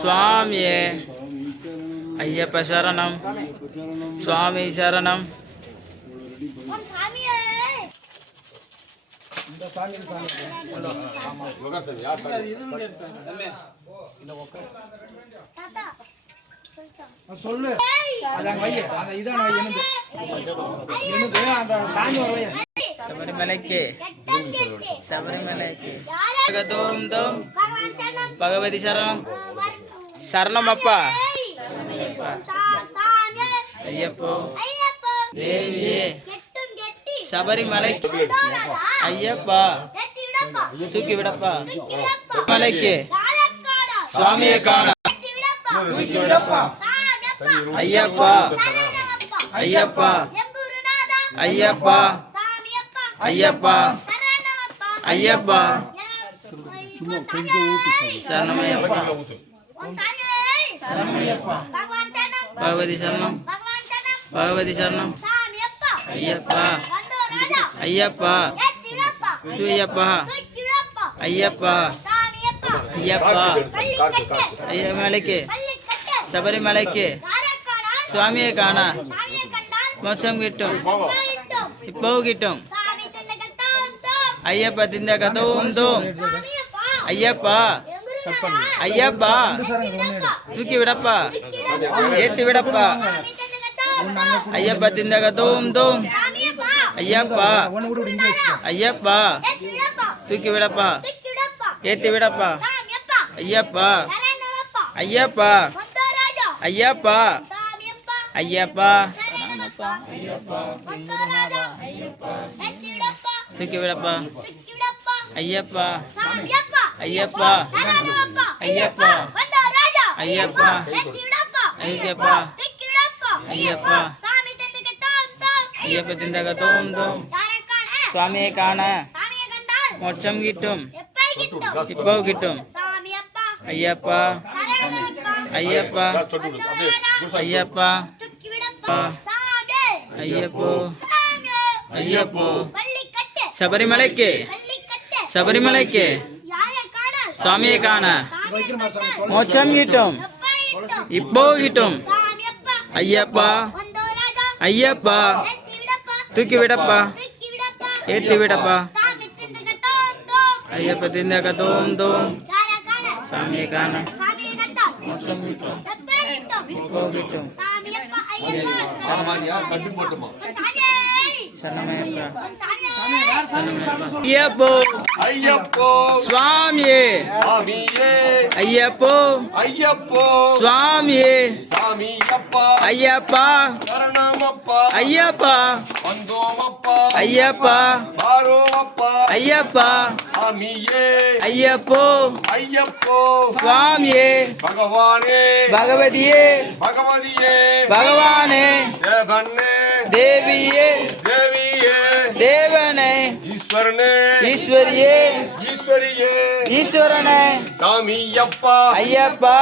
சுவாமியே. ஐயப்ப சரணம். சுவாமி சரணம். சொல்லு. சபரிமலைக்கு. சபரிமலைக்கு. பகவதி சரணம். சரணம் அப்பா ஐயப்போ. தேவியே. சபரிமலைக்கு ஐயப்பா. தூக்கி விடப்பா மலைக்கு. சுவாமியை காண. தூக்கி விடப்பா ஐயப்பா. ஐயப்பா. ஐயப்பா. ஐயப்பா. ஐயப்பா. சரணமையப்பா பகவதி சரணம். பகவதி சரணம். ஐயப்பா. ஐயப்பா. தூயப்பா. ஐயப்பா. ஐயப்பா. ஐயமலைக்கு. சபரிமலைக்கு. சுவாமியை காணா. மோட்சம் கிட்டும். இப்போ கிட்டும். ஐயப்பா திந்த கதவும் தோம் ஐயப்பா. ஐயாப்பா. தூக்கி விடப்பா. ஏத்தி விடப்பா. ஐயப்பா திந்தக தோம் தோம். ஐயப்பா. ஒன்று ஐயப்பா. தூக்கி விடப்பா. ஏத்தி விடப்பா. ஐயப்பா. ஐயப்பா. ஐயப்பா. ஐயப்பா. தூக்கி விடப்பா. ஐயப்பா. ஐயப்பா. ஐயப்பா. ஐயப்பா ஐயப்பா. ஐயப்பா. ஐயப்ப. திந்தக தோம் தோம். சுவாமியை காண. மோட்சம் கிட்டும். இப்போ கிட்டும்? ஐயப்பா. ஐயப்பா. ஐயப்பா. ஐயப்போ. ஐயப்போ. சபரிமலைக்கு. சபரிமலைக்கு. சுவாமியை காண. மோட்சம் கிட்டும் இப்போ கிட்டும் ஐயப்பா. ஐயப்பா. தூக்கி விடப்பா. ஏத்தி விடப்பா. ஐயப்ப திந்தக தோம் தோம். சாமியை காண. மோட்சம் கிட்டும் இப்போ கிட்டும் ஐயப்போ. ஐயப்போ. சுவாமியே. சாமியே ஐயப்போ. ஐயப்போ. சுவாமியே. சாமி அப்பா. ஐயப்பா. சரணமப்பா ஐயப்பா. வந்தோமப்பா ஐயப்பா. பாரோமப்பா ஐயப்பா. சாமியே. ஐயப்போ. ஐயப்போ. சுவாமியே. பகவானே. பகவதியே. பகவதியே. பகவானே. தேவனே. தேவியே. தேவியே. தேவனே. ஈஸ்வரனே. ஈஸ்வரியே. ஈஸ்வரியே. ஈஸ்வரனே. சாமி அப்பா ஐயப்பா.